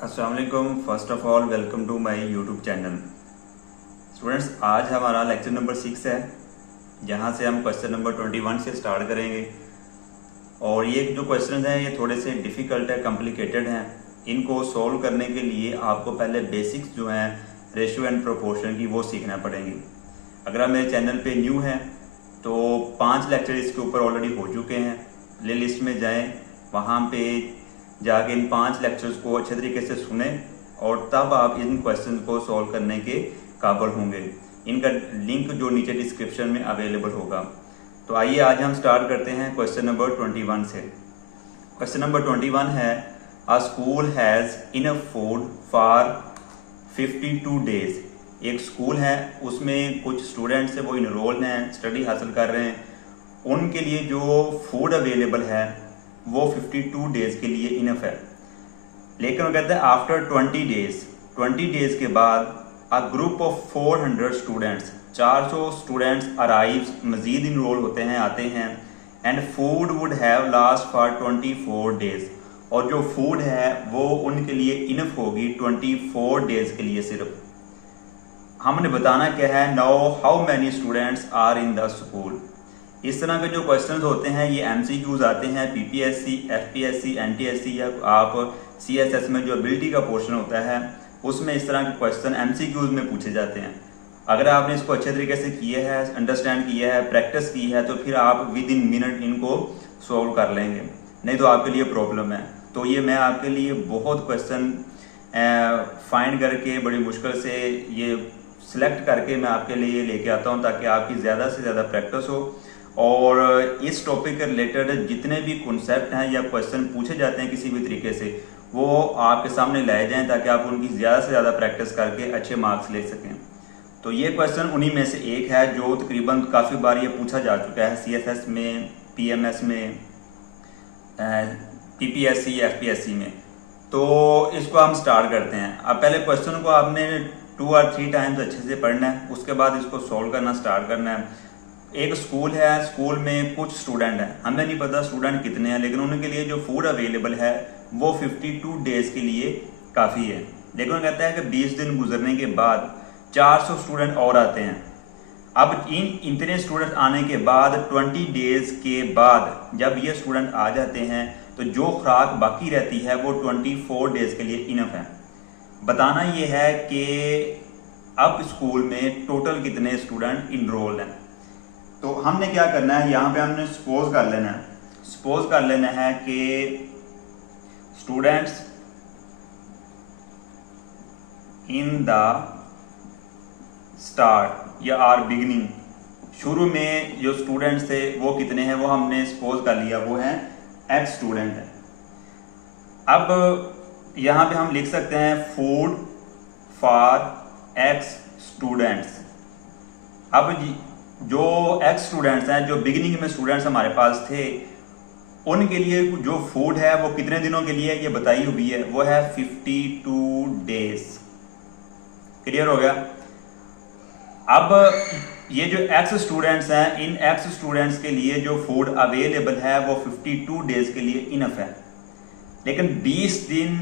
अस्सलाम वालेकुम। First of all welcome to my YouTube channel. Students, आज हमारा लेक्चर नंबर 6 है, जहाँ से हम क्वेश्चन नंबर 21 से स्टार्ट करेंगे। और ये जो क्वेश्चन हैं ये थोड़े से डिफ़िकल्ट है, कॉम्प्लिकेटेड हैं। इनको सॉल्व करने के लिए आपको पहले बेसिक्स जो हैं रेशियो एंड प्रोपोर्शन की वो सीखना पड़ेंगी। अगर आप मेरे चैनल पे न्यू हैं तो 5 लेक्चर इसके ऊपर ऑलरेडी हो चुके हैं। प्ले लिस्ट में जाएँ, वहाँ पे जाके इन 5 लेक्चर्स को अच्छे तरीके से सुने और तब आप इन क्वेश्चन को सॉल्व करने के काबिल होंगे। इनका लिंक जो नीचे डिस्क्रिप्शन में अवेलेबल होगा। तो आइए आज हम स्टार्ट करते हैं क्वेश्चन नंबर 21 से। क्वेश्चन नंबर 21 है, अ school has enough food for 52 days. एक स्कूल है, उसमें कुछ स्टूडेंट्स है, वो इनरोल हैं, स्टडी हासिल कर रहे हैं। उनके लिए जो फूड अवेलेबल है वो 52 डेज के लिए इनफ है। लेकिन वो कहते हैं आफ्टर 20 डेज के बाद a group of 400 students, 400 students arrives, मजीद इनरोल होते हैं, आते हैं। And food would have last for 24 days, और जो फूड है वो उनके लिए इनफ होगी 24 डेज के लिए सिर्फ। हमने बताना क्या है, now how many students are in the school. इस तरह के जो क्वेश्चंस होते हैं ये एमसीक्यूज आते हैं पीपीएससी, एफपीएससी, एनटीएससी या आप सीएसएस में जो एबिलिटी का पोर्शन होता है उसमें इस तरह के क्वेश्चन एमसीक्यूज में पूछे जाते हैं। अगर आपने इसको अच्छे तरीके से किया है, अंडरस्टैंड किया है, प्रैक्टिस की है, तो फिर आप विद इन मिनट इनको सॉल्व कर लेंगे, नहीं तो आपके लिए प्रॉब्लम है। तो ये मैं आपके लिए बहुत क्वेश्चन फाइंड करके बड़ी मुश्किल से ये सिलेक्ट करके मैं आपके लिए लेके आता हूँ, ताकि आपकी ज़्यादा से ज़्यादा प्रैक्टिस हो और इस टॉपिक के रिलेटेड जितने भी कॉन्सेप्ट हैं या क्वेश्चन पूछे जाते हैं किसी भी तरीके से वो आपके सामने लाए जाएं, ताकि आप उनकी ज़्यादा से ज़्यादा प्रैक्टिस करके अच्छे मार्क्स ले सकें। तो ये क्वेश्चन उन्हीं में से एक है जो तकरीबन काफ़ी बार ये पूछा जा चुका है सीएसएस में, पीएमएस में, पीपीएससी, एफपीएससी में। तो इसको हम स्टार्ट करते हैं। अब पहले क्वेश्चन को आपने 2 और 3 टाइम्स अच्छे से पढ़ना है, उसके बाद इसको सॉल्व करना स्टार्ट करना है। एक स्कूल है, स्कूल में कुछ स्टूडेंट हैं, हमें नहीं पता स्टूडेंट कितने हैं, लेकिन उनके लिए जो फूड अवेलेबल है वो 52 डेज के लिए काफ़ी है। लेकिन वो कहता है कि 20 दिन गुजरने के बाद 400 स्टूडेंट और आते हैं। अब इतने स्टूडेंट आने के बाद 20 डेज के बाद जब ये स्टूडेंट आ जाते हैं तो जो खुराक बाकी रहती है वो 24 डेज के लिए इनफ है। बताना ये है कि अब स्कूल में टोटल कितने स्टूडेंट इनरोल हैं। तो हमने क्या करना है, यहाँ पे हमने सपोज कर लेना है, सपोज कर लेना है कि स्टूडेंट्स इन द स्टार्ट या आर बिगिनिंग, शुरू में जो स्टूडेंट्स थे वो कितने हैं, वो हमने सपोज कर लिया वो हैं एक्स स्टूडेंट है। अब यहाँ पे हम लिख सकते हैं फूड फॉर एक्स स्टूडेंट्स। अब जो एक्स स्टूडेंट्स हैं, जो बिगिनिंग में स्टूडेंट्स हमारे पास थे, उनके लिए जो फूड है वो कितने दिनों के लिए ये बताई हुई है, वो है 52 डेज। क्लियर हो गया। अब ये जो एक्स स्टूडेंट्स हैं, इन एक्स स्टूडेंट्स के लिए जो फूड अवेलेबल है वो 52 डेज के लिए इनफ है। लेकिन 20 दिन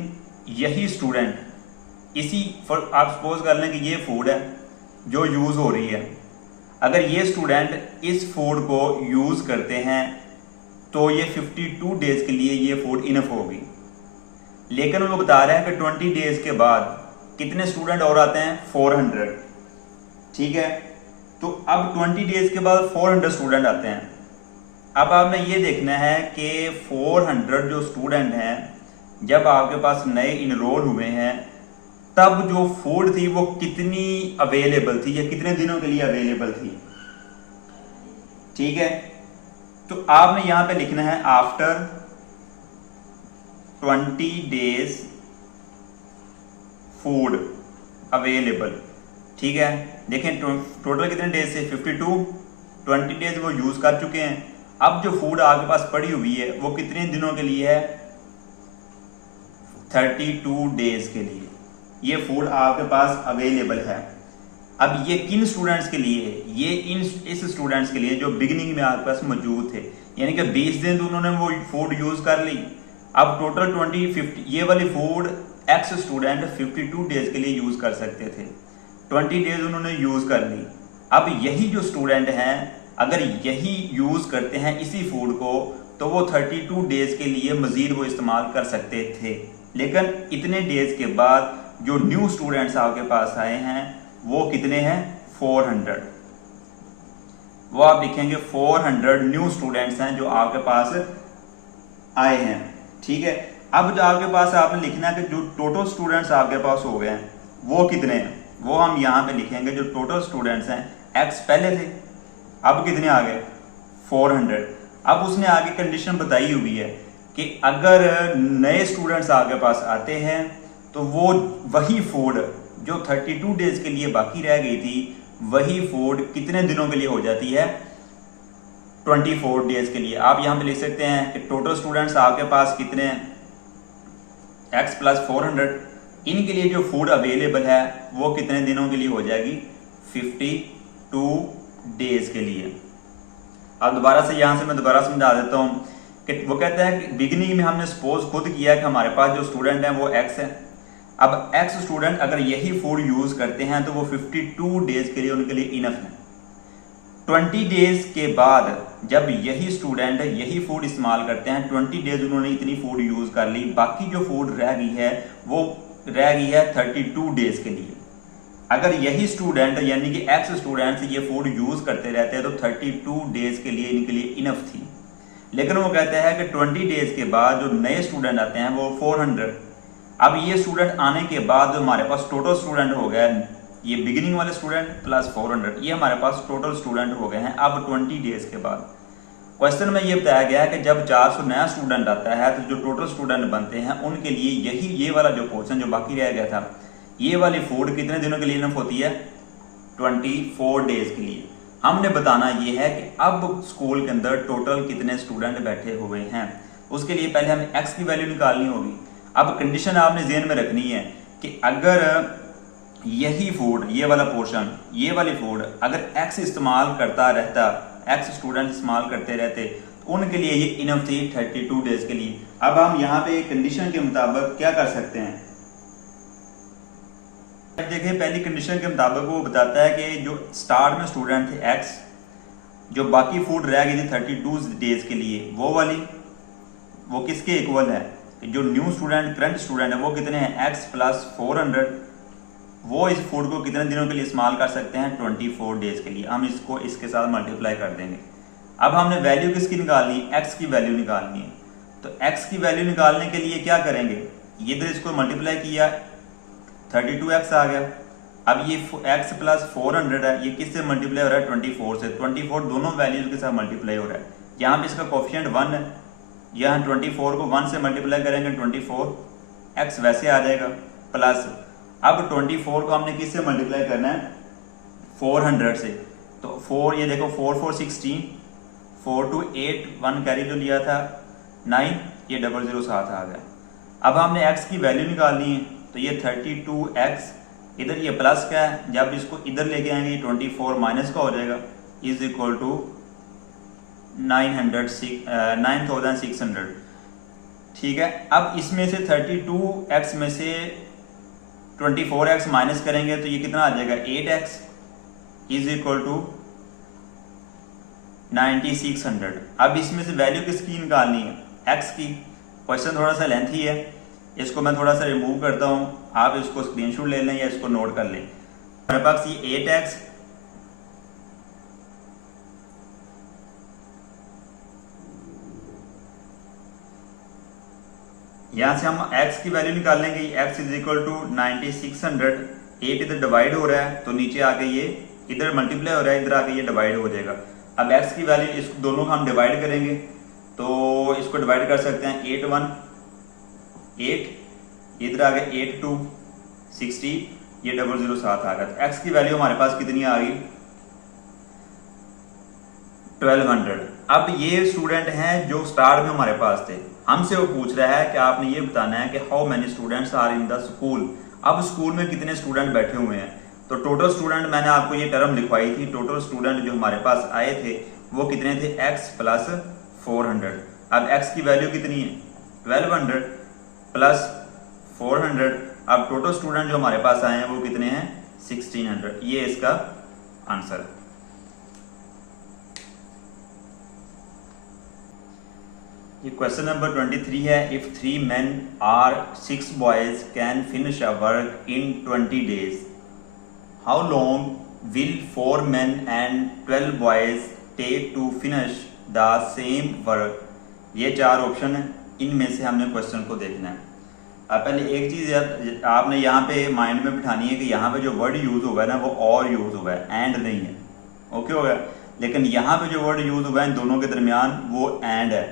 यही स्टूडेंट इसी आप सपोज कर लें कि ये फूड है जो यूज हो रही है। अगर ये स्टूडेंट इस फूड को यूज करते हैं तो ये 52 डेज के लिए ये फूड इनफ होगी। लेकिन वो बता रहे हैं कि 20 डेज के बाद कितने स्टूडेंट और आते हैं, 400। ठीक है, तो अब 20 डेज के बाद 400 स्टूडेंट आते हैं। अब आपने ये देखना है कि 400 जो स्टूडेंट हैं जब आपके पास नए इनरोल हुए हैं तब जो फूड थी वो कितनी अवेलेबल थी या कितने दिनों के लिए अवेलेबल थी। ठीक है, तो आपने यहां पे लिखना है आफ्टर 20 डेज फूड अवेलेबल। ठीक है, देखें टोटल कितने डेज से 52, 20 डेज वो यूज कर चुके हैं। अब जो फूड आपके पास पड़ी हुई है वो कितने दिनों के लिए है, 32 डेज के लिए ये फूड आपके पास अवेलेबल है। अब ये किन स्टूडेंट्स के लिए है, ये इस स्टूडेंट्स के लिए जो बिगिनिंग में आपके पास मौजूद थे, यानी कि 20 दिन तो उन्होंने वो फूड यूज कर ली। अब टोटल 50 ये वाली फूड एक्स स्टूडेंट 52 डेज के लिए यूज कर सकते थे, 20 डेज उन्होंने यूज कर ली। अब यही जो स्टूडेंट हैं अगर यही यूज करते हैं इसी फूड को तो वो 32 डेज के लिए मजीद वो इस्तेमाल कर सकते थे, लेकिन इतने डेज के बाद जो न्यू स्टूडेंट्स आपके पास आए हैं वो कितने हैं 400। वो आप लिखेंगे 400 न्यू स्टूडेंट्स हैं जो आपके पास आए हैं। ठीक है, अब जो आपके पास आपने लिखना है कि जो टोटल स्टूडेंट्स आपके पास हो गए हैं वो कितने हैं, वो हम यहाँ पे लिखेंगे जो टोटल स्टूडेंट्स हैं एक्स पहले थे, अब कितने आ गए 400। अब उसने आगे कंडीशन बताई हुई है कि अगर नए स्टूडेंट्स आपके पास आते हैं तो वो वही फूड जो 32 डेज के लिए बाकी रह गई थी वही फूड कितने दिनों के लिए हो जाती है 24 डेज के लिए। आप यहां पे लिख सकते हैं कि टोटल स्टूडेंट्स आपके पास कितने हैं x प्लस 400, इनके लिए जो फूड अवेलेबल है वो कितने दिनों के लिए हो जाएगी 52 डेज के लिए। अब दोबारा से यहां से मैं दोबारा समझा देता हूं कि वो कहता है कि बिगिनिंग में हमने सपोज खुद किया कि हमारे पास जो स्टूडेंट है वो x है। अब x स्टूडेंट अगर यही फूड यूज करते हैं तो वो 52 डेज के लिए उनके लिए इनफ है। 20 डेज के बाद जब यही स्टूडेंट यही फूड इस्तेमाल करते हैं 20 डेज उन्होंने इतनी फूड यूज कर ली, बाकी जो फूड रह गई है वो रह गई है 32 डेज के लिए। अगर यही स्टूडेंट यानी कि एक्स स्टूडेंट्स ये फूड यूज करते रहते हैं तो 32 डेज के लिए इनके लिए इनफ थी, लेकिन वो कहते हैं कि 20 डेज के बाद जो नए स्टूडेंट आते हैं वो 400। अब ये स्टूडेंट आने के बाद जो हमारे पास टोटल स्टूडेंट हो गया ये बिगिनिंग वाले स्टूडेंट प्लस 400, ये हमारे पास टोटल स्टूडेंट हो गए हैं। अब 20 डेज के बाद क्वेश्चन में ये बताया गया है कि जब 400 नया स्टूडेंट आता है तो जो टोटल स्टूडेंट बनते हैं उनके लिए यही ये वाला जो पोर्शन जो बाकी रह गया था ये वाली फूड कितने दिनों के लिए इनफ होती है 24 डेज के लिए। हमने बताना ये है कि अब स्कूल के अंदर टोटल कितने स्टूडेंट बैठे हुए हैं, उसके लिए पहले हमें एक्स की वैल्यू निकालनी होगी। अब कंडीशन आपने ज़हन में रखनी है कि अगर यही फूड ये वाला पोर्शन ये वाली फूड अगर एक्स इस्तेमाल करता रहता, एक्स स्टूडेंट इस्तेमाल करते रहते तो उनके लिए ये इनफ थी 32 डेज के लिए। अब हम यहाँ पे कंडीशन के मुताबिक क्या कर सकते हैं, देखिए पहली कंडीशन के मुताबिक वो बताता है कि जो स्टार्ट में स्टूडेंट थे एक्स, जो बाकी फूड रह गई थी 32 डेज के लिए वो वाली वो किसके इक्वल है, जो न्यू स्टूडेंट करंट स्टूडेंट है वो कितने हैं एक्स प्लस 400, वो इस फूड को कितने दिनों के लिए इस्तेमाल कर सकते हैं 24 डेज के लिए। हम इसको इसके साथ मल्टीप्लाई कर देंगे। अब हमने वैल्यू किसकी निकालनी है, एक्स की वैल्यू निकालनी है। तो एक्स की वैल्यू निकालने के लिए क्या करेंगे, ये तो इसको मल्टीप्लाई किया 32x आ गया। अब ये x प्लस 400 है, ये किससे मल्टीप्लाई हो रहा है 24 से, 24 दोनों वैल्यूज के साथ मल्टीप्लाई हो रहा है। यहाँ पे इसका कोफिशिएंट 1 है, यहाँ 24 को 1 से मल्टीप्लाई करेंगे 24x वैसे आ जाएगा प्लस अब 24 को हमने किससे मल्टीप्लाई करना है 400 से, तो 4 ये देखो 4 4 16, 4 2 8 1 कैरी जो लिया था 9, ये 007 आ गया। अब हमने x की वैल्यू निकालनी है, तो ये 32x इधर ये प्लस का है, जब इसको इधर लेके आएंगे ये 24 माइनस का हो जाएगा इज इक्वल टू 9600। ठीक है, अब इसमें से 32x में से 24x माइनस करेंगे तो ये कितना आ जाएगा 8x इज इक्वल टू 9600। अब इसमें से वैल्यू किसकी निकालनी है x की। क्वेश्चन थोड़ा सा लेंथी है, इसको मैं थोड़ा सा रिमूव करता हूं, आप इसको स्क्रीनशॉट ले लें या इसको नोट कर लें। हमारे पास ये 8x यहां से हम x की वैल्यू निकाल लेंगे, x इज इक्वल टू 9600, 8 इधर डिवाइड हो रहा है तो नीचे आके ये इधर मल्टीप्लाई हो रहा है, इधर आके ये डिवाइड हो जाएगा। अब x की वैल्यू इस दोनों को हम डिवाइड करेंगे तो इसको डिवाइड कर सकते हैं 8 1 8, इधर आ गया 8 2 60, ये 007 आ गया। तो x की वैल्यू हमारे पास कितनी आ गई 1200। अब ये स्टूडेंट हैं जो स्टार्ट में हमारे पास थे, हमसे वो पूछ रहा है कि आपने ये बताना है कि how many students are in the school. अब स्कूल में कितने स्टूडेंट बैठे हुए हैं, तो टोटल स्टूडेंट मैंने आपको ये टर्म लिखवाई थी, टोटल स्टूडेंट जो हमारे पास आए थे वो कितने थे x प्लस 400। अब x की वैल्यू कितनी है 1200 प्लस 400। अब टोटल स्टूडेंट जो हमारे पास आए हैं वो कितने हैं 1600। ये इसका आंसर है। ये क्वेश्चन नंबर 23 है। इफ 3 men और 6 boys can finish a work in 20 days, how long will 4 men and 12 boys take to finish the same work. ये 4 ऑप्शन है, इनमें से हमने क्वेश्चन को देखना है। अब पहले एक चीज आपने यहाँ पे माइंड में बिठानी है कि यहाँ पे जो वर्ड यूज हुआ है ना वो और यूज हुआ है, एंड नहीं है। ओके हो गया। लेकिन यहाँ पे जो वर्ड यूज हुआ है इन दोनों के दरमियान वो एंड है,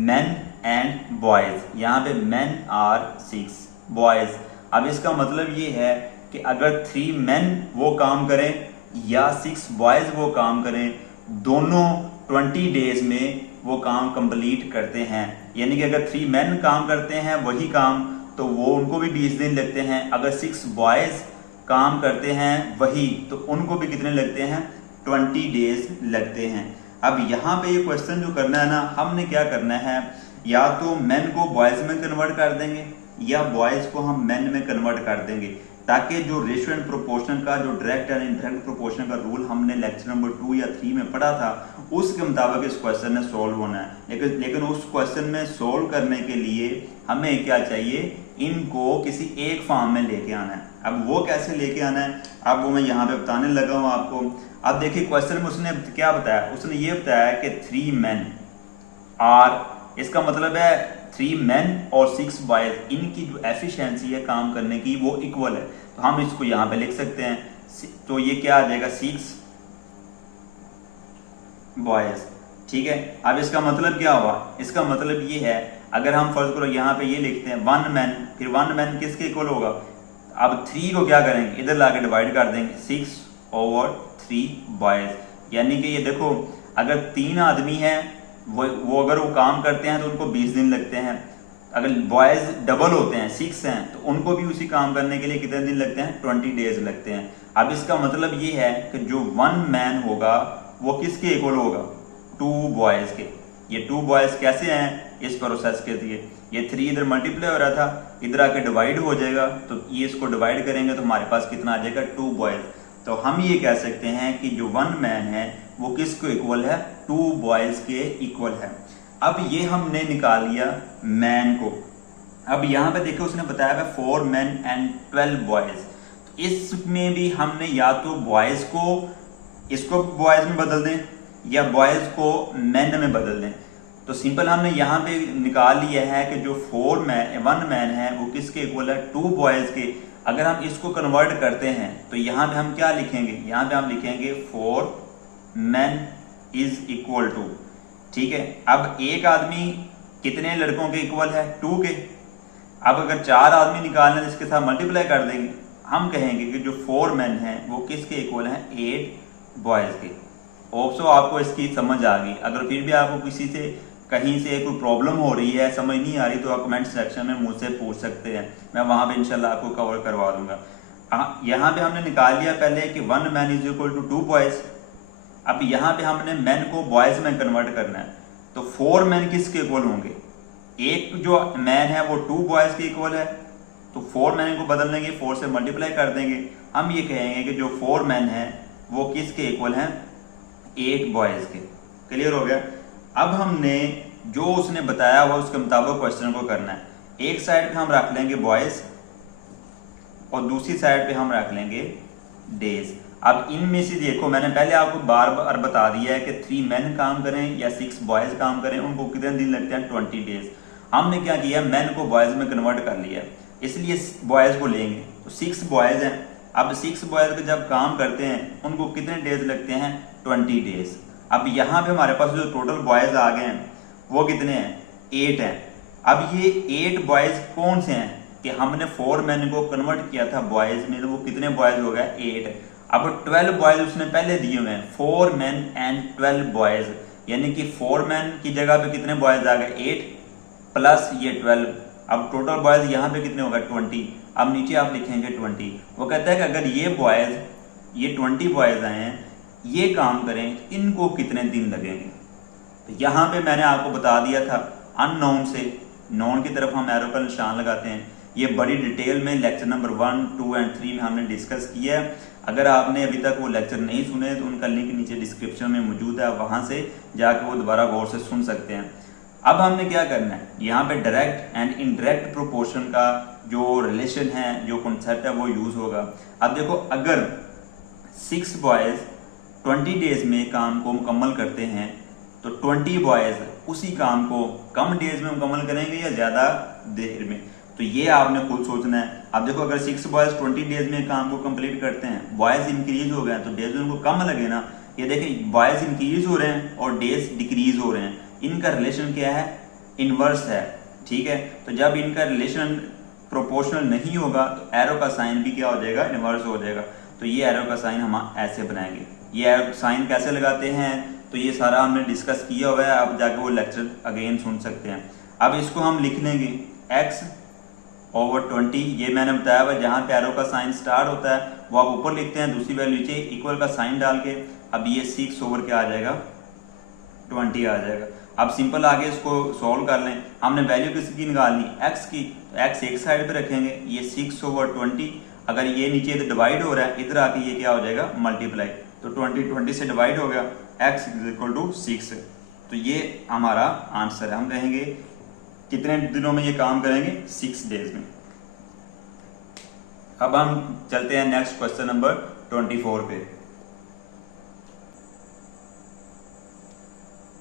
men and boys। यहाँ पे men are 6 boys। अब इसका मतलब ये है कि अगर 3 men वो काम करें या 6 boys वो काम करें, दोनों 20 days में वो काम कंप्लीट करते हैं। यानी कि अगर 3 men काम करते हैं वही काम तो वो उनको भी 20 दिन लगते हैं। अगर 6 boys काम करते हैं वही तो उनको भी कितने लगते हैं 20 days लगते हैं। अब यहाँ पे ये क्वेश्चन जो करना है ना, हमने क्या करना है, या तो मेन को बॉयज में कन्वर्ट कर देंगे या बॉयज को हम मेन में कन्वर्ट कर देंगे, ताकि जो रेशियो एंड प्रोपोर्शन का जो डायरेक्ट एंड इनडायरेक्ट प्रोपोर्शन का रूल हमने लेक्चर नंबर 2 या 3 में पढ़ा था उसके मुताबिक इस क्वेश्चन में सोल्व होना है। लेकिन उस क्वेश्चन में सोल्व करने के लिए हमें क्या चाहिए, इनको किसी एक फॉर्म में लेके आना है। अब वो कैसे लेके आना है अब वो मैं यहाँ पे बताने लगा हूँ आपको। अब देखिए क्वेश्चन में उसने क्या बताया, उसने ये बताया कि 3 men और इसका मतलब है 3 men और 6 boys, इनकी जो एफिशिएंसी है काम करने की वो इक्वल है। तो हम इसको यहाँ पे लिख सकते हैं। तो ये क्या आ जाएगा 6 boys। ठीक है। अब इसका मतलब क्या हुआ, इसका मतलब ये है अगर हम फर्ज करो यहाँ पे ये लिखते हैं 1 man, फिर 1 man किसके इक्वल होगा। अब 3 को क्या करेंगे, इधर लाके डिवाइड कर देंगे 6/3 boys। यानी कि ये देखो अगर 3 आदमी हैं वो अगर वो काम करते हैं तो उनको 20 दिन लगते हैं। अगर बॉयज डबल होते हैं 6 हैं तो उनको भी उसी काम करने के लिए कितने दिन लगते हैं 20 डेज लगते हैं। अब इसका मतलब ये है कि जो 1 man होगा वो किसके इक्वल होगा 2 boys के। ये 2 boys कैसे हैं इस प्रोसेस के लिए, ये 3 इधर मल्टीप्लाई हो रहा था, इधर आके डिवाइड हो जाएगा तो ये इसको डिवाइड करेंगे तो हमारे पास कितना आ जाएगा 2 boys। तो हम ये कह सकते हैं कि जो 1 man है वो किसको इक्वल है 2 boys के इक्वल है। अब ये हमने निकाल लिया मैन को। अब यहाँ पे देखो उसने बताया है 4 men and 12 boys। तो इसमें भी हमने या तो बॉयज को इसको बॉयज में बदल दें या बॉयज को मैन में बदल दें। तो सिंपल हमने यहाँ पे निकाल लिया है कि जो 1 man है वो किसके इक्वल है 2 boys के। अगर हम इसको कन्वर्ट करते हैं तो यहाँ पे हम क्या लिखेंगे, यहाँ पे हम लिखेंगे 4 men इज इक्वल टू। ठीक है। अब एक आदमी कितने लड़कों के इक्वल है 2 के। अब अगर 4 आदमी निकालना है इसके साथ मल्टीप्लाई कर देंगे, हम कहेंगे कि जो 4 men हैं वो किसके इक्वल हैं 8 boys के। ऑप्सो आपको इसकी समझ आ गई। अगर फिर भी आपको किसी से कहीं से कोई प्रॉब्लम हो रही है, समझ नहीं आ रही, तो आप कमेंट सेक्शन में मुझसे पूछ सकते हैं, मैं वहां पे इंशाल्लाह आपको कवर करवा दूंगा। यहाँ पे हमने निकाल लिया पहले कि 1 man is equal to 2 boys। अब यहाँ पे हमने मैन को बॉयज में कन्वर्ट करना है तो 4 men किसके इक्वल होंगे, एक जो मैन है वो 2 boys के इक्वल है तो 4 men को बदल देंगे, 4 से मल्टीप्लाई कर देंगे। हम ये कहेंगे कि जो 4 men है वो किसके इक्वल हैं 8 boys के। क्लियर हो गया। अब हमने जो उसने बताया हुआ उसके मुताबिक क्वेश्चन को करना है। एक साइड पे हम रख लेंगे बॉयज और दूसरी साइड पे हम रख लेंगे डेज। अब इनमें से देखो मैंने पहले आपको बार बार बता दिया है कि 3 men काम करें या 6 boys काम करें उनको कितने दिन लगते हैं 20 days। हमने क्या किया men को boys में कन्वर्ट कर लिया, इसलिए boys को लेंगे तो 6 boys हैं। अब 6 boys के जब काम करते हैं उनको कितने डेज लगते हैं 20 days। अब यहाँ पे हमारे पास जो टोटल बॉयज आ गए हैं वो कितने हैं 8 हैं। अब ये 8 बॉयज कौन से हैं कि हमने 4 men को कन्वर्ट किया था बॉयज में तो वो कितने बॉयज हो गए 8। अब 12 बॉयज उसने पहले दिए हुए हैं 4 men and 12 boys, यानी कि 4 men की जगह पे कितने बॉयज आ गए 8 प्लस ये 12। अब टोटल बॉयज यहाँ पे कितने हो गए 20। अब नीचे आप लिखेंगे 20। वो कहता है कि अगर ये बॉयज ये 20 बॉयज आए हैं ये काम करें इनको कितने दिन लगेंगे। तो यहाँ पे मैंने आपको बता दिया था अननोन से नॉन की तरफ हम एरो का निशान लगाते हैं। ये बड़ी डिटेल में लेक्चर नंबर 1, 2 एंड 3 में हमने डिस्कस किया है। अगर आपने अभी तक वो लेक्चर नहीं सुने तो उनका लिंक नीचे डिस्क्रिप्शन में मौजूद है, वहां से जाके वो दोबारा गौर से सुन सकते हैं। अब हमने क्या करना है, यहाँ पे डायरेक्ट एंड इनडायरेक्ट प्रोपोर्शन का जो रिलेशन है, जो कॉन्सेप्ट है वो यूज होगा। अब देखो, अगर 6 बॉयज 20 डेज में काम को मुकम्मल करते हैं तो 20 बॉयज उसी काम को कम डेज में मुकम्मल करेंगे या ज्यादा देर में, तो ये आपने खुद सोचना है। अब देखो, अगर 6 बॉयज 20 डेज में काम को कंप्लीट करते हैं, बॉयज इंक्रीज हो गए तो डेज उनको कम लगे ना। ये देखें, बॉयज इंक्रीज हो रहे हैं और डेज डिक्रीज हो रहे हैं, इनका रिलेशन क्या है, इनवर्स है। ठीक है, तो जब इनका रिलेशन प्रोपोर्शनल नहीं होगा तो एरो का साइन भी क्या हो जाएगा, इनवर्स हो जाएगा। तो ये एरो का साइन हम ऐसे बनाएंगे। ये एरो साइन कैसे लगाते हैं तो ये सारा हमने डिस्कस किया हुआ है, आप जाके वो लेक्चर अगेन सुन सकते हैं। अब इसको हम लिख लेंगे x ओवर 20, ये मैंने बताया हुआ, जहाँ पे एरो का साइन स्टार्ट होता है वो आप ऊपर लिखते हैं, दूसरी वैल्यू नीचे इक्वल का साइन डाल के। अब ये 6 ओवर क्या आ जाएगा, 20 आ जाएगा। अब सिंपल आगे इसको सॉल्व कर लें। हमने वैल्यू किसकी निकालनी, x की, तो x एक साइड पे रखेंगे, ये 6 ओवर 20, अगर ये नीचे डिवाइड हो रहा है इधर आके ये क्या हो जाएगा, मल्टीप्लाई, तो 20 से डिवाइड हो गया, x इक्वल टू 6। तो ये हमारा आंसर है। हम कहेंगे कितने दिनों में ये काम करेंगे, 6 डेज में। अब हम चलते हैं नेक्स्ट क्वेश्चन नंबर 24 पे।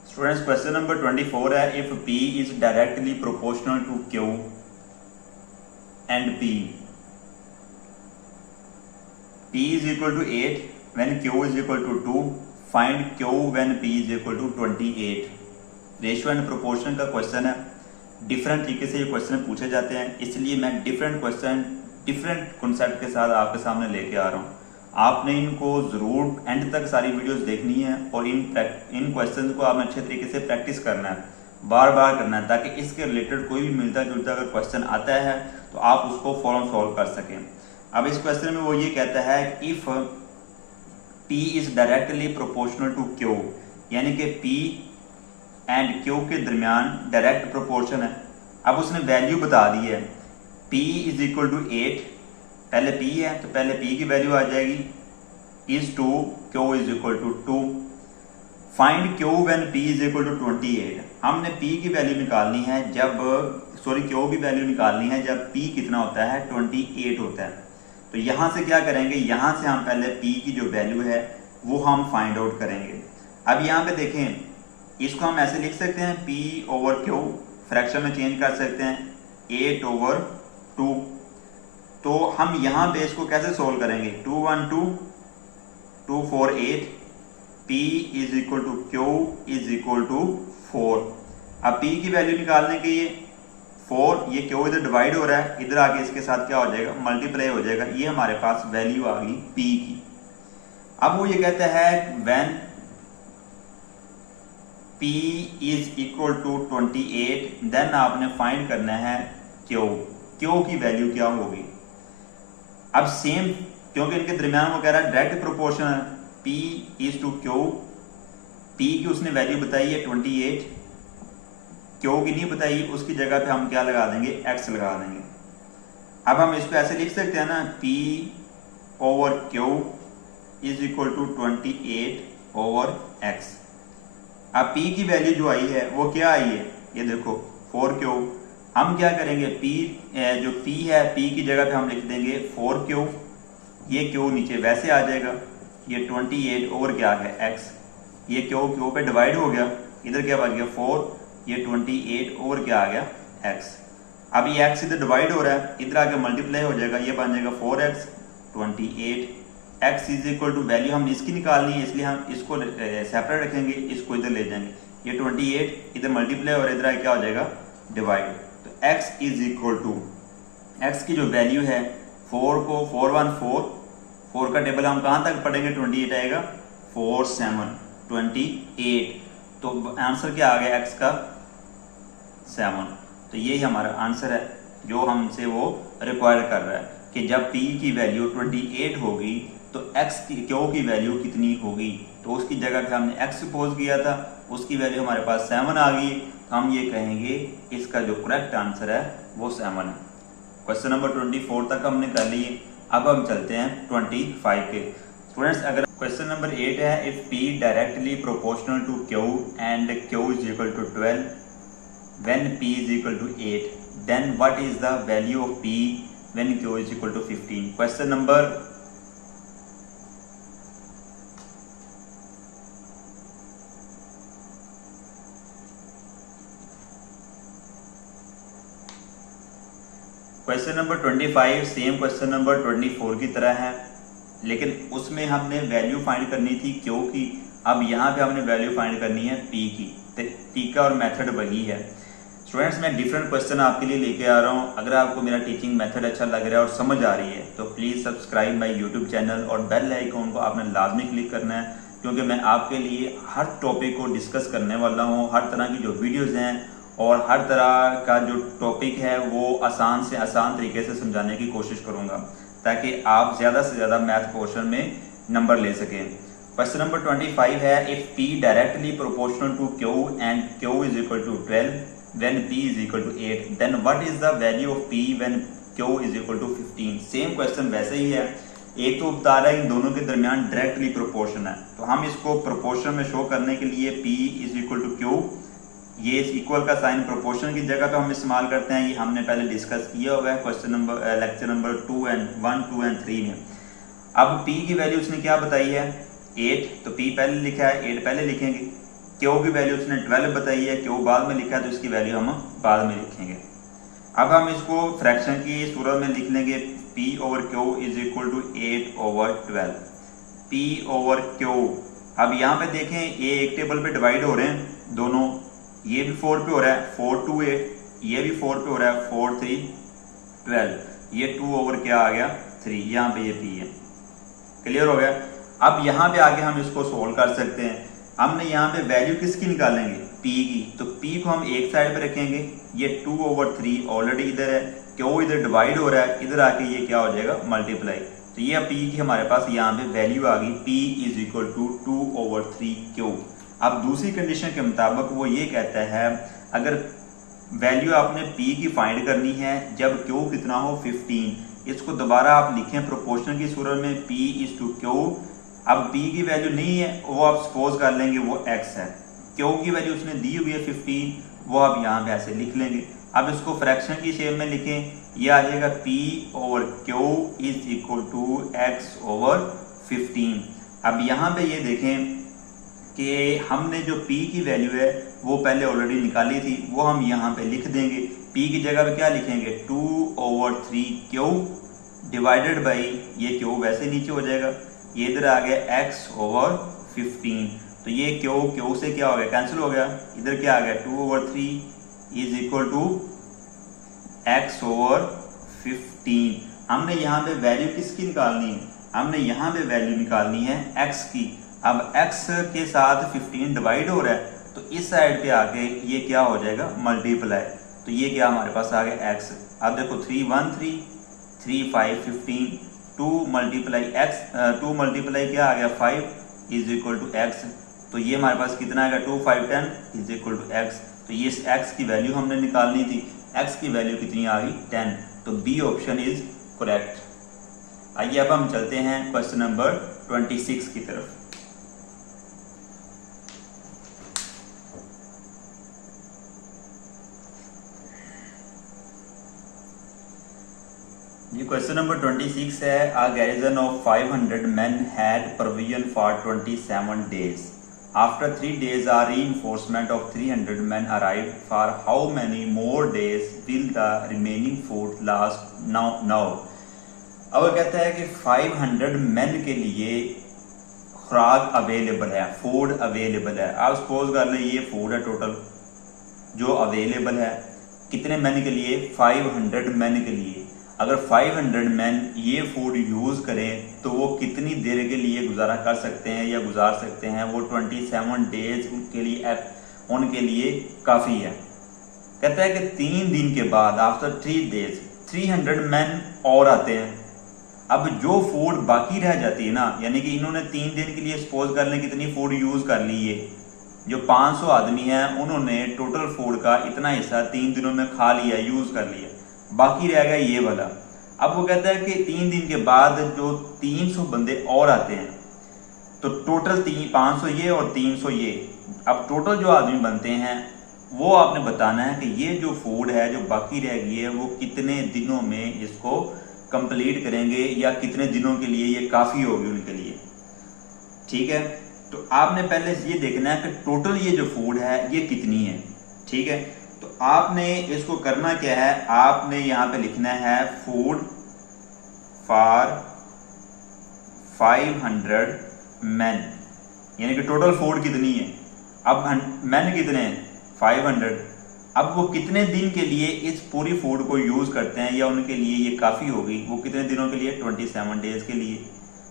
स्टूडेंट्स, क्वेश्चन नंबर 24 है, if P is directly proportional to Q and P is equal to 8 when Q is equal to 2, find Q when P is equal to 28। Ratio and proportion का question है। Different तरीके से ये question पूछे जाते हैं, इसलिए मैं डिफरेंट क्वेश्चन डिफरेंट कॉन्सेप्ट के साथ आपके सामने लेके आ रहा हूँ। आपने इनको जरूर एंड तक सारी वीडियोस देखनी है और इन क्वेश्चन को आपने अच्छे तरीके से प्रैक्टिस करना है, बार बार करना है, ताकि इसके रिलेटेड कोई भी मिलता जुलता अगर क्वेश्चन आता है तो आप उसको फौरन सॉल्व कर सकें। अब इस क्वेश्चन में वो ये कहता है if P is directly proportional to Q, यानी कि P एंड Q के दरमियान डायरेक्ट प्रोपोर्शन है। अब उसने वैल्यू बता दी है, P इज इक्वल टू 8, पहले P है तो पहले P की वैल्यू आ जाएगी, is to Q is equal to 2, find Q when P is equal to 28। हमने P की वैल्यू निकालनी है जब, सॉरी Q की वैल्यू निकालनी है जब P कितना होता है, 28 होता है। तो यहां से क्या करेंगे, यहां से हम पहले P की जो वैल्यू है वो हम फाइंड आउट करेंगे। अब यहाँ पे देखें, इसको हम ऐसे लिख सकते हैं, P ओवर Q, फ्रैक्शन में चेंज कर सकते हैं 8 ओवर 2। तो हम यहाँ पे इसको कैसे सोल्व करेंगे, 2 1 2 2 4 8, P is equal to Q is equal to 4। अब P की वैल्यू निकालने के लिए 4, ये Q इधर डिवाइड हो रहा है, इधर आके इसके साथ क्या हो जाएगा, मल्टीप्लाई हो जाएगा। ये हमारे पास वैल्यू आ गई P की। अब वो ये कहता है when P is equal to 28, then आपने फाइंड करना है Q की वैल्यू क्या होगी। अब सेम, क्योंकि इनके दरमियान वो कह रहा है डायरेक्ट प्रोपोर्शन है, P is to Q, P की उसने वैल्यू बताई है 28, Q की नहीं बताई, उसकी जगह पे हम क्या लगा देंगे, x लगा देंगे। अब हम इसको ऐसे लिख सकते हैं ना, P over Q is equal to 28 over x। अब P की वैल्यू जो आई है वो क्या आई है, ये देखो 4Q। हम क्या करेंगे, P जो P है, P की जगह पे हम लिख देंगे 4Q, ये Q नीचे वैसे आ जाएगा, ये 28 ओवर क्या है x, ये Q पे डिवाइड हो गया, इधर क्या बच गया 4, ये 28 ओवर क्या आ गया x। अब ये x इधर डिवाइड हो रहा है, इधर आके मल्टीप्लाई हो जाएगा, ये बन जाएगा 4x 28। x is equal to value हमने इसकी निकालनी है, इसलिए हम इसको सेपरेट रखेंगे, इसको इधर ले जाएंगे, ये 28 इधर मल्टीप्लाई और इधर क्या हो जाएगा डिवाइड। तो x is equal to, x की जो वैल्यू है 4 को 4 1 4 का टेबल हम कहाँ तक पढ़ेंगे, 28 आएगा, 4 7 28। तो आंसर क्या आ गया x का 7। तो यही हमारा आंसर है जो हमसे वो रिक्वायर कर रहा है कि जब P की वैल्यू 28 होगी तो Q की वैल्यू कितनी होगी। तो उसकी जगह पे हमने x सपोज किया था, उसकी वैल्यू हमारे पास 7 आ गई, हम ये कहेंगे इसका जो करेक्ट आंसर है वो 7 है। क्वेश्चन नंबर 24 तक हमने कर लिए। अब हम चलते हैं 25 के। स्टूडेंट्स, अगर क्वेश्चन नंबर 8 है, if P directly proportional to Q and Q is equal to 12 when P is equal to 8 then what is the value of P when Q is equal to 15। Question number question number 25 same question number 24 की तरह है, लेकिन उसमें हमने value find करनी थी Q की। अब यहाँ पे हमने वैल्यू फाइंड करनी है P की। तो तरीका और मेथड वही है। स्टूडेंट्स, मैं डिफरेंट क्वेश्चन आपके लिए लेके आ रहा हूँ। अगर आपको मेरा टीचिंग मेथड अच्छा लग रहा है और समझ आ रही है तो please subscribe my YouTube channel और बेल आइकॉन को आपने लाजमी क्लिक करना है, क्योंकि मैं आपके लिए हर टॉपिक को डिस्कस करने वाला हूँ। हर तरह की जो वीडियोज़ हैं और हर तरह का जो टॉपिक है वो आसान से आसान तरीके से समझाने की कोशिश करूँगा, ताकि आप ज़्यादा से ज़्यादा मैथ पोर्शन में नंबर ले सकें। क्वेश्चन नंबर 25 है, if P directly proportional to Q and Q is equal to 12 when P is equal to 8 then what is the value of P when Q is equal to 15। Same question वैसे ही है। एक तो बता रहा है इन दोनों के दरमियान डायरेक्टली प्रोपोर्शन है, तो हम इसको प्रोपोर्शन में शो करने के लिए P is equal to Q, ये इक्वल का साइन प्रोपोर्शन की जगह पे हम इस्तेमाल करते हैं। ये हमने पहले डिस्कस किया हुआ है क्वेश्चन नंबर लेक्चर नंबर 1, 2 और 3 में। अब P की वैल्यू उसने क्या बताई है 8, तो P पहले लिखा है 8 पहले लिखेंगे। Q की वैल्यू उसने 12 बताई है, Q बाद में लिखा है तो इसकी वैल्यू हम बाद में लिखेंगे। अब हम इसको फ्रैक्शन की सूरत में लिख लेंगे, P over Q is equal to 8 over 12। P over Q, अब यहाँ पे देखें ये एक टेबल पे डिवाइड हो रहे हैं दोनों, ये भी 4 पे हो रहा है 4 2 8, ये भी 4 पे हो रहा है 4 3 12, ये 2 ओवर क्या आ गया 3, यहाँ पे ये P है। क्लियर हो गया। अब यहाँ पे आगे हम इसको सोल्व कर सकते हैं। हमने यहाँ पे वैल्यू किसकी निकालेंगे P की, तो P को हम एक साइड पे रखेंगे, ये 2 ओवर 3 ऑलरेडी इधर है, Q इधर डिवाइड हो रहा है, इधर आके ये क्या हो जाएगा मल्टीप्लाई, तो ये P की हमारे पास यहाँ पे वैल्यू आ गई P is equal to 2 over 3 Q। अब दूसरी कंडीशन के मुताबिक वो ये कहता है अगर वैल्यू आपने P की फाइंड करनी है जब Q कितना हो 15, इसको दोबारा आप लिखें प्रोपोर्शनल की सूरत में P इज टू Q। अब P की वैल्यू नहीं है वो आप सपोज कर लेंगे वो X है, Q की वैल्यू उसने दी हुई है 15, वो आप यहाँ पे ऐसे लिख लेंगे। अब इसको फ्रैक्शन की शेप में लिखें, ये आ जाएगा P over Q is equal to X over 15। अब यहाँ पे ये देखें कि हमने जो P की वैल्यू है वो पहले ऑलरेडी निकाली थी, वो हम यहाँ पे लिख देंगे। P की जगह पे क्या लिखेंगे 2 ओवर 3 Q डिवाइडेड बाई ये Q वैसे नीचे हो जाएगा, ये इधर आ गया X ओवर 15, तो ये Q से क्या हो गया कैंसिल हो गया, इधर क्या आ गया 2 over 3 is equal to X over 15। हमने यहाँ पे वैल्यू किसकी निकालनी है, हमने यहाँ पे वैल्यू निकालनी है X की। अब X के साथ 15 डिवाइड हो रहा है तो इस साइड पे आके ये क्या हो जाएगा मल्टीप्लाई, तो ये क्या हमारे पास आ गया X। अब देखो 3 1 3 3 5 15, 2 मल्टीप्लाई X 2 मल्टीप्लाई क्या आ गया 5 इज इक्वल टू X, तो ये हमारे पास कितना आएगा 2 5 10 इज इक्वल टू X। तो ये X की वैल्यू हमने निकालनी थी, X की वैल्यू कितनी आ गई 10, तो बी ऑप्शन इज करेक्ट। आइए अब हम चलते हैं क्वेश्चन नंबर 26 की तरफ। ये क्वेश्चन नंबर 26 है, a garrison of 500 men had provision for 27 days. After 3 days a reinforcement of 300 men arrived. For how many more days will the remaining food last now? अब वो कहता है कि 500 men के लिए खुराक अवेलेबल है, फूड अवेलेबल है। आप सपोज कर लें ये फूड है टोटल जो अवेलेबल है कितने मैन के लिए 500 मैन के लिए। अगर 500 मैन ये फूड यूज़ करें तो वो कितनी देर के लिए गुजारा कर सकते हैं या गुजार सकते हैं, वो 27 डेज उनके लिए काफ़ी है। कहता है कि 3 दिन के बाद आफ्टर 3 डेज 300 मैन और आते हैं। अब जो फूड बाकी रह जाती है ना, यानी कि इन्होंने 3 दिन के लिए सपोज कर लें कितनी फूड यूज़ कर ली है जो 500 आदमी हैं उन्होंने टोटल फूड का इतना हिस्सा 3 दिनों में खा लिया, यूज कर लिया, बाकी रह गया ये वाला। अब वो कहता है कि 3 दिन के बाद जो 300 बंदे और आते हैं, तो टोटल 500 ये और 300 ये, अब टोटल जो आदमी बनते हैं वो आपने बताना है कि ये जो फूड है जो बाकी रह गई है वो कितने दिनों में इसको कंप्लीट करेंगे या कितने दिनों के लिए ये काफ़ी होगी उनके लिए। ठीक है, तो आपने पहले ये देखना है कि टोटल ये जो फूड है ये कितनी है। ठीक है, तो आपने इसको करना क्या है, आपने यहाँ पे लिखना है फूड फॉर 500 मैन, यानी कि टोटल फूड कितनी है। अब मैन कितने हैं 500, अब वो कितने दिन के लिए इस पूरी फूड को यूज करते हैं या उनके लिए ये काफ़ी होगी, वो कितने दिनों के लिए 27 डेज के लिए।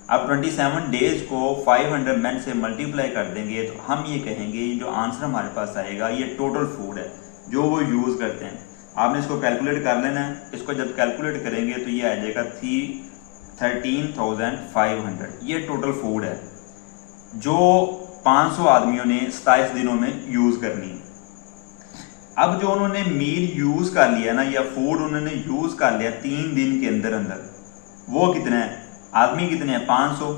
अब 27 डेज को 500 मैन से मल्टीप्लाई कर देंगे तो हम ये कहेंगे जो आंसर हमारे पास आएगा ये टोटल फूड है जो वो यूज़ करते हैं। आपने इसको कैलकुलेट कर लेना है, इसको जब कैलकुलेट करेंगे तो ये आ जाएगा 13,500, ये टोटल फूड है जो 500 आदमियों ने 27 दिनों में यूज़ करनी है। अब जो उन्होंने मील यूज़ कर लिया ना या फूड उन्होंने यूज़ कर लिया 3 दिन के अंदर अंदर, वो कितना है, आदमी कितने हैं 500,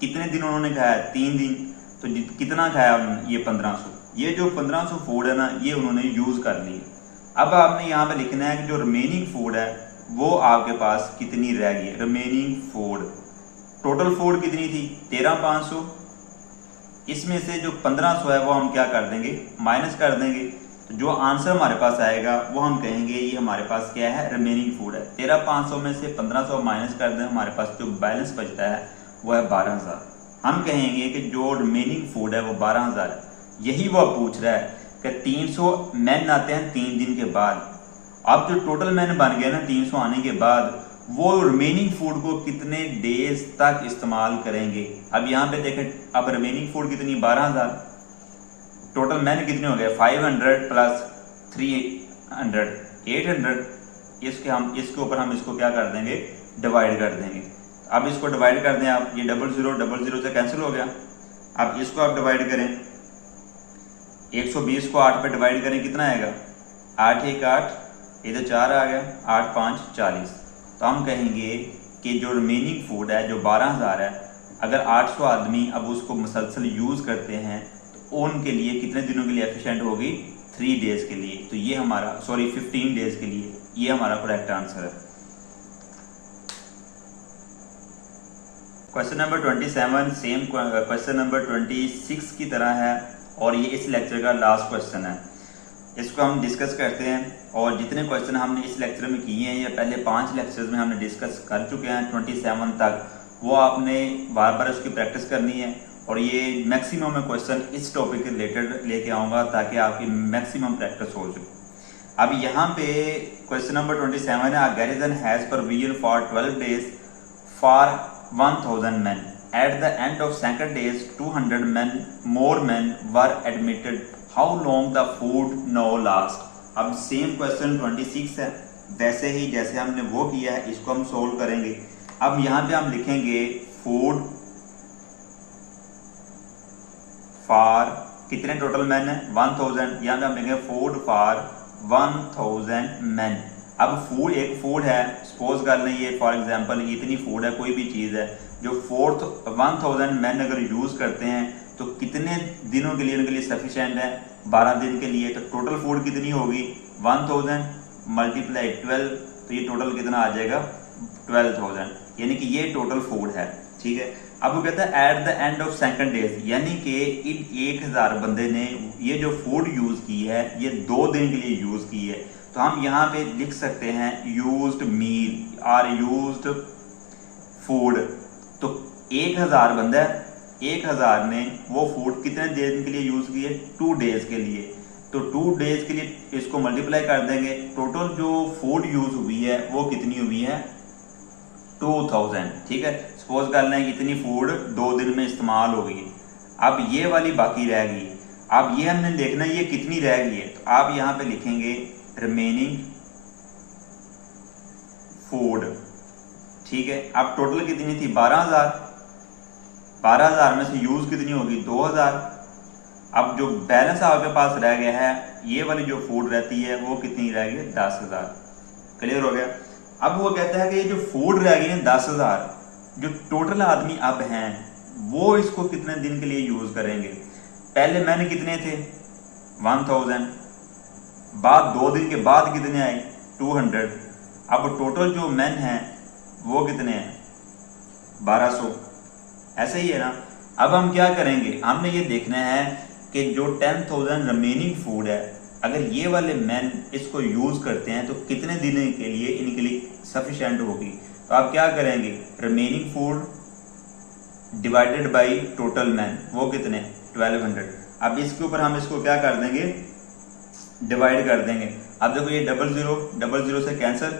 कितने दिन उन्होंने खाया 3 दिन, तो कितना खाया उन्होंने ये 1500, ये जो 1500 फूड है ना ये उन्होंने यूज़ कर ली। अब आपने यहाँ पे लिखना है कि जो रिमेनिंग फूड है वो आपके पास कितनी रह गई, रिमेनिंग फूड, टोटल फूड कितनी थी 13,500, इसमें से जो 1500 है वो हम क्या कर देंगे, माइनस कर देंगे, तो जो आंसर हमारे पास आएगा वो हम कहेंगे ये हमारे पास क्या है, रिमेनिंग फूड है। 13,500 में से 1500 माइनस कर दें, हमारे पास जो बैलेंस बचता है वो है 12,000। हम कहेंगे कि जो रिमेनिंग फूड है वो 12,000 है। यही वो पूछ रहा है कि 300 मैन आते हैं 3 दिन के बाद, अब जो टोटल मैन बन गया ना 300 आने के बाद वो रिमेनिंग फूड को कितने डेज तक इस्तेमाल करेंगे। अब यहाँ पे देखें, अब रिमेनिंग फूड कितनी 12,000, टोटल मैन कितने हो गए 500 प्लस 300 800, इसके ऊपर हम इसको क्या कर देंगे, डिवाइड कर देंगे। अब इसको डिवाइड कर दें आप, ये 00 से कैंसिल हो गया। अब इसको आप डिवाइड करें, 120 को 8 पे डिवाइड करें, कितना आएगा 8 1 8, इधर 4 आ गया, 8 5 40। तो हम कहेंगे कि जो रिमेनिंग फूड है जो 12,000 है, अगर 800 आदमी अब उसको मुसलसल यूज़ करते हैं तो उनके लिए कितने दिनों के लिए एफिशिएंट होगी, 3 डेज के लिए। तो ये हमारा 15 डेज के लिए, ये हमारा करेक्ट आंसर है। Question number 27 same question number 26 की तरह है और ये इस लेक्चर का लास्ट क्वेश्चन है। इसको हम डिस्कस करते हैं और जितने क्वेश्चन हमने इस लेक्चर में किए हैं या पहले 5 लेक्चर्स में हमने डिस्कस कर चुके हैं 27 तक, वो आपने बार बार उसकी प्रैक्टिस करनी है और ये मैक्सिमम में क्वेश्चन इस टॉपिक के रिलेटेड लेके आऊँगा ताकि आपकी मैक्सिमम प्रैक्टिस हो जाए। अब यहाँ पे क्वेश्चन नंबर 27 है, a garrison has provision for 12 days for 1000 men. At the end of second days, 200 more men were admitted. How long the food now last? अब सेम क्वेश्चन 26 है, वैसे ही जैसे हमने वो किया है इसको हम सोल्व करेंगे। अब यहाँ पे हम लिखेंगे फूड फॉर कितने टोटल मैन है 1000, यहाँ पे हम लिखेंगे फूड फॉर 1000 मैन। अब फूड एक फूड है, सपोज कर लें ये फॉर एग्जांपल इतनी फूड है, कोई भी चीज़ है जो 1000 मैन अगर यूज़ करते हैं तो कितने दिनों के लिए उनके लिए सफिशेंट है, 12 दिन के लिए। तो टोटल फूड कितनी होगी 1000 मल्टीप्लाई 12, तो ये टोटल कितना आ जाएगा 12,000, यानी कि ये टोटल फूड है। ठीक है, अब वो कहता है at the end of second days, यानी कि इन 1000 बंदे ने ये जो फूड यूज़ की है ये 2 दिन के लिए यूज़ की है। तो हम यहाँ पे लिख सकते हैं यूज्ड मील और यूज्ड फूड। तो 1000 बंदा है, 1000 ने वो फूड कितने दिन के लिए यूज किए 2 डेज के लिए। तो 2 डेज के लिए इसको मल्टीप्लाई कर देंगे, टोटल जो फूड यूज हुई है वो कितनी हुई है 2000। ठीक है, सपोज कर लें इतनी फूड 2 दिन में इस्तेमाल हो गई। अब ये वाली बाकी रह गई, अब ये हमने देखना ये कितनी रह गई है। तो आप यहाँ पे लिखेंगे रिमेनिंग फूड। ठीक है, अब टोटल कितनी थी 12,000, 12,000 में से यूज कितनी होगी 2000, अब जो बैलेंस आपके पास रह गया है, ये वाली जो फूड रहती है वो कितनी रह गई? 10,000। क्लियर हो गया? अब वो कहता है कि ये जो फूड रह गई है 10,000, जो टोटल आदमी अब हैं वो इसको कितने दिन के लिए यूज करेंगे? पहले मैंने कितने थे? 1000। बाद 2 दिन के बाद कितने आए? 200। अब टोटल जो मैन हैं वो कितने हैं? 1200। ऐसे ही है ना। अब हम क्या करेंगे, हमने ये देखना है कि जो 10,000 रिमेनिंग फूड है, अगर ये वाले मैन इसको यूज करते हैं तो कितने दिन के लिए इनके लिए सफिशिएंट होगी। तो आप क्या करेंगे, remaining food divided by total man, वो कितने? 1200। अब इसके ऊपर हम इसको क्या कर देंगे, डिवाइड कर देंगे। अब देखो ये 00 से कैंसिल,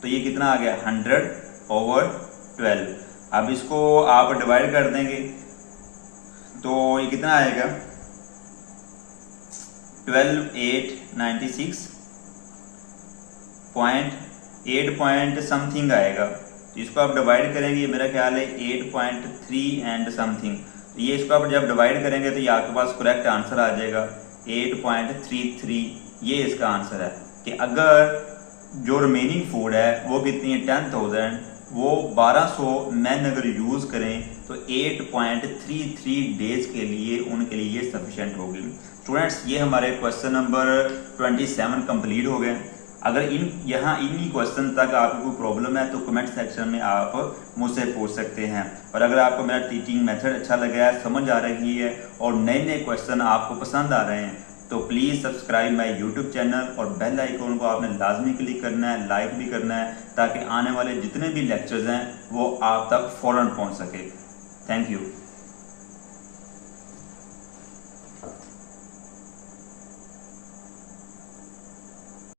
तो ये कितना आ गया? 100/12। अब इसको आप डिवाइड कर देंगे तो ये कितना आएगा? 12,896.8 पॉइंट समथिंग आएगा। तो इसको आप डिवाइड करेंगे, मेरा ख्याल है 8.3 एंड समथिंग। तो ये इसको आप जब डिवाइड करेंगे तो ये आपके पास करेक्ट आंसर आ जाएगा 8.33। ये इसका आंसर है कि अगर जो रिमेनिंग फूड है वो कितनी है? 10,000, वो 1200 मैन अगर यूज करें तो 8.33 डेज के लिए उनके लिए ये सफिशिएंट होगी। स्टूडेंट्स, ये हमारे क्वेश्चन नंबर 27 कंप्लीट हो गए। अगर इन्हीं क्वेश्चन तक आपको कोई प्रॉब्लम है तो कमेंट सेक्शन में आप मुझसे पूछ सकते हैं। और अगर आपको मेरा टीचिंग मेथड अच्छा लगा है, समझ आ रही है और नए नए क्वेश्चन आपको पसंद आ रहे हैं तो please subscribe my YouTube channel और बेल आइकन को आपने लाजमी क्लिक करना है, लाइक भी करना है, ताकि आने वाले जितने भी लेक्चर्स हैं वो आप तक फ़ौरन पहुंच सके। Thank you.